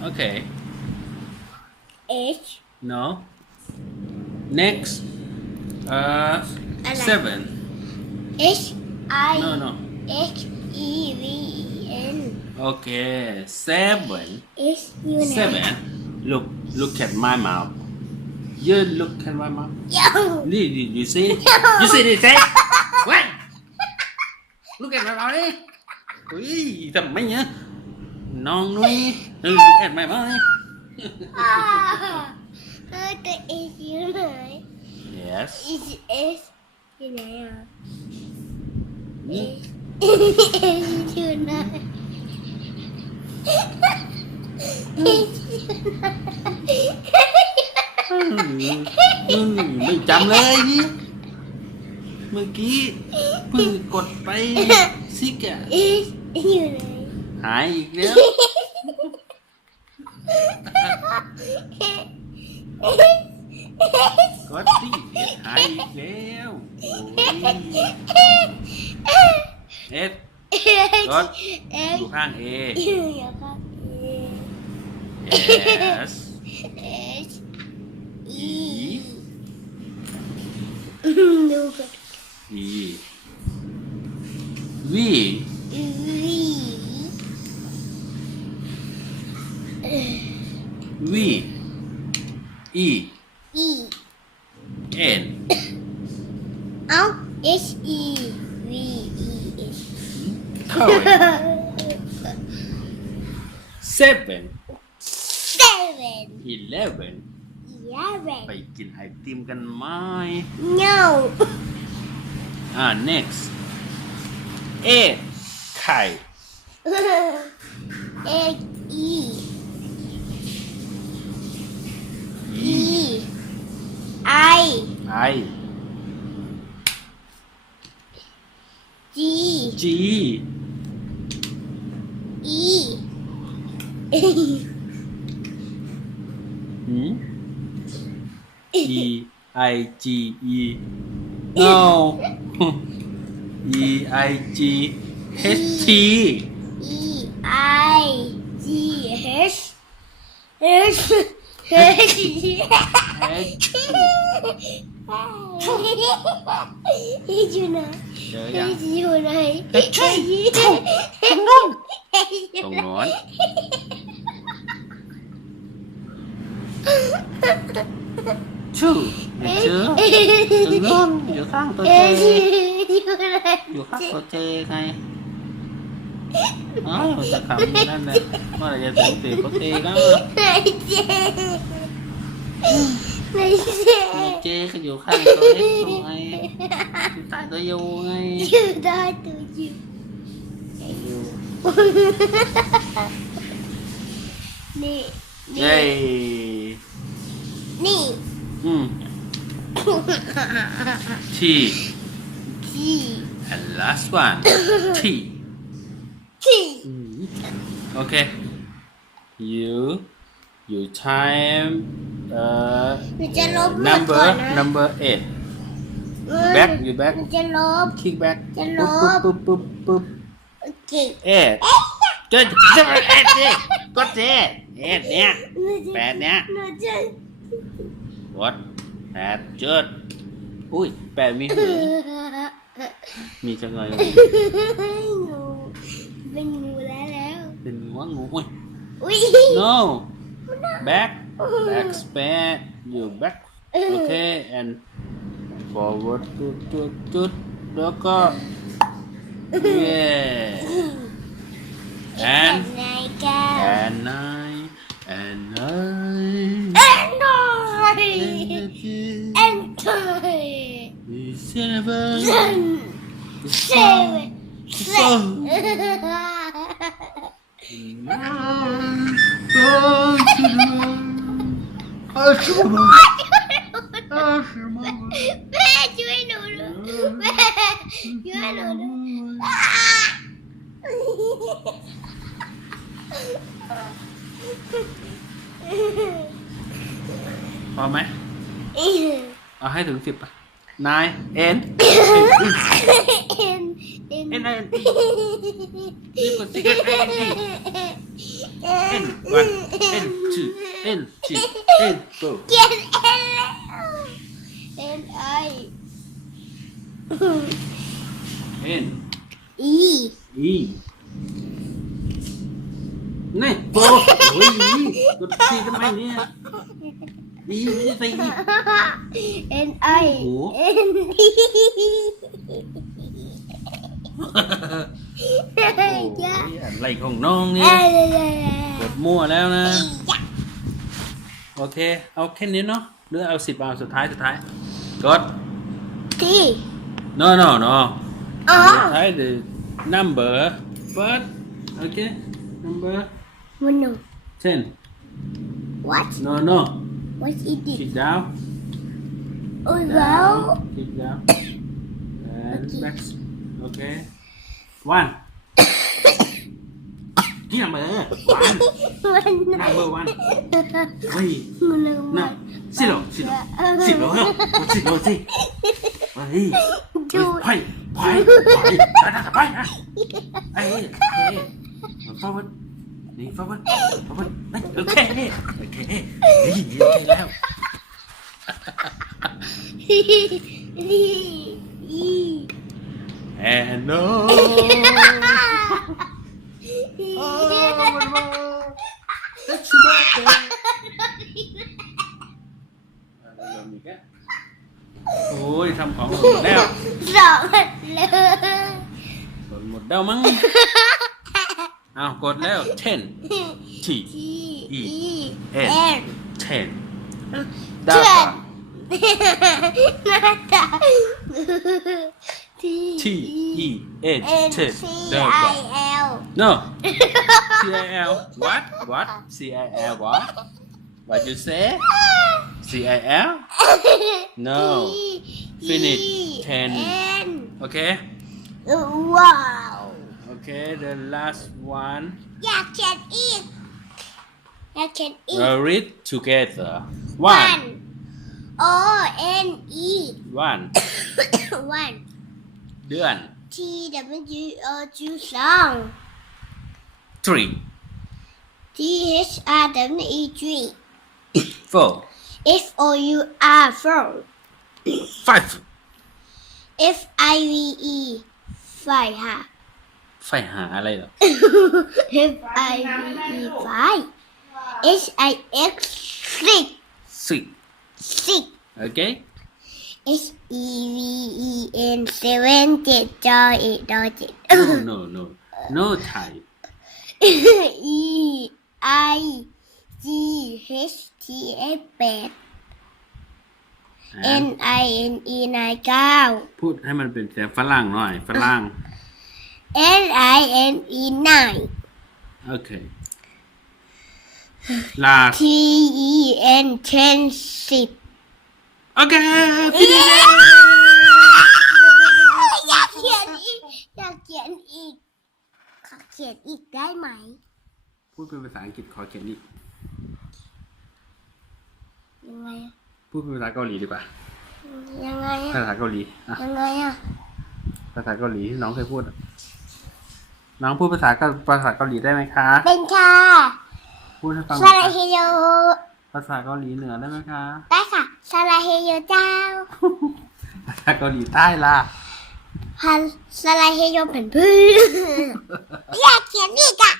Okay. H. No. Next. Uh, seven. H I. No, no. H E V E N. Okay, seven. H U N. Seven. Look, look at my mouth. You look at my mouth. Yo. Did, you see? Yo. You see this? Eh? what? Look at my mouth, eh? Ui, thầm mấy nhá. Non nuôi. Ừ, look at my mouth. Eh? อ่าเออตัว H อยู่ไหน Yes. H H อยู่ไหนอะ Mm. H อยู่ไหน H อยู่ไหนอืมไม่จำเลยนี่เมื่อกี้เพิ่งกดไปซิกอะ H อยู่ไหน หายอีกแล้วกดสิหายอีกแล้วเอ็ดกดอยู่ข้าง A อยู่ข้าง yes H E E ดูก่อน E V V V nine, seven, seven, eleven. eleven. Phải kinh hãy tìm gần mai. No. À next. Eight. Kai. Egg. E. E. I. I. G. G. E. หืม E I G E. No. E I G H T. E I G H H H H อยู่ไหนเจอยัง H อยู่ไหน H ตรงโน้นชื่อไม่เจอตรงโน้นอยู่ข้างตัวเจ H อยู่ไหนอยู่ข้างตัวเจไงอ๋อจะขำอยู่นั่นแหละเมื่อไหรจะถึงตีปกติแล้วไม่เจ็ ไม่เจ็เจก็อยู่ข้างตัวเล็กตัวไงอยู่ใต้ตัวยูไงอยู่ได้ตัวอยู่นี่เย้นี่อืม T ที่ and last one T ที่ Okay you you time uh หนูจะลบหมด number ก่อนนะ number eight back you back หนูจะลบ kick back จะลปุ๊บบปุ๊บปุ๊บปุ๊บโอเค eight เจ็ดเจ็ดเอ็ดดิก็เจ็ดเอ็ดเนี่ย หนูจะแปดเนี่ย หนูจะ what แปดเจ็ดอุ้ยแปดมีหูมีจังไงวะงูเป็นงูแล้วแล้วเป็นงูวะงูอุ้ย อุ้ย no back Back, expand you back. Okay and forward. To to to doka yeah. And and nine and nine. And nine. And nine seven. Seven. Seven. Nine. Aşkım olur. Aşkım olur. Be güven olur. Be güven olur. Pho mẹ À hay thử tiệp à Này em Em Em Em Em Em Em Em Em Em Em Em N N one, n two, n three, n four. n L. N I. N. E. E. Này bố ôi e. e, gì con gì cái mày nè. Đi đi tay đi N I. N E โอ้ยอะไรของน้องเนี่ยกดมั่วแล้วนะ โอเค เอาแค่นี้เนาะหรือเอาสิบเอาสุดท้ายสุดท้าย กด T no no no อ๋อสุดท้าย the number first okay number มันหนึ่ง ten What no no What is it kick down โอ้ยว้าว kick down and Okay. back okay one ที่ number one มันหนึ่ง number one เฮ้ยมันหนึ่งน่ะสิโลสิโลสิโลเหรอสิโลสิเฮ้ยดูไปไปไปไปนะไปนะไอ้เอ้ยฟอร์วดนี่ฟอร์วดฟอร์วดโอเคโอเคเฮ้ยโอเคแล้วอี and no โอ้มันมา That's your birthday โอ้ยทำของหมดแล้วสองเลยหมดแล้วมั้งอ้าวกดแล้ว ten T ที E เอ็ N น ten เชื่อ data หน้าตาที T E H N ten C data I L no C I L what what C I L what what you say C I L no Finish. Ten. N okay ว้าว okay the last one อยากเขียนอีก อยากเขียนอีก we'll read together one one O N E one one เดือน T W O จูสอง three T H R W E three four F O U R four five F I V E five ค่ะ ไฟหาอะไรเหรอ F I V E five H I X six six six okay H E V E N seven เจ็ดจอเอ็ดดอเจ็ด no no no no type E I G H T F แปด N I N E นายเก้า พูดให้มันเป็นเสียงฝรั่งหน่อย ฝรั่ง N I N E nine โอเค last T E N ten สิบโอเคพี่ดีเจอยากเขียนอีก อยากเขียนอีก ขอเขียนอีกได้ไหม พูดเป็นภาษาอังกฤษขอเขียนอีก ยังไงอะพูดเป็นภาษาเกาหลีดีกว่า ยังไงภาอะษาเกาหลีอะยังไงอะภาษาเกาหลีที่น้องเคยพูดอะน้องพูดภาษาเกาภาษาเกาหลีได้ไหมคะ เป็นค่ะพูดให้ฟังหสน่อยลาค่ะเฮโยภาษาเกาหลีเหนือได้ไหมคะ ได้ค่ะสลาเฮโยเจ้า ภาษาเกาหลีใต้ล่ะ ฮันสลาเฮโยเป็นพื้นอยากเขียนอีกอะ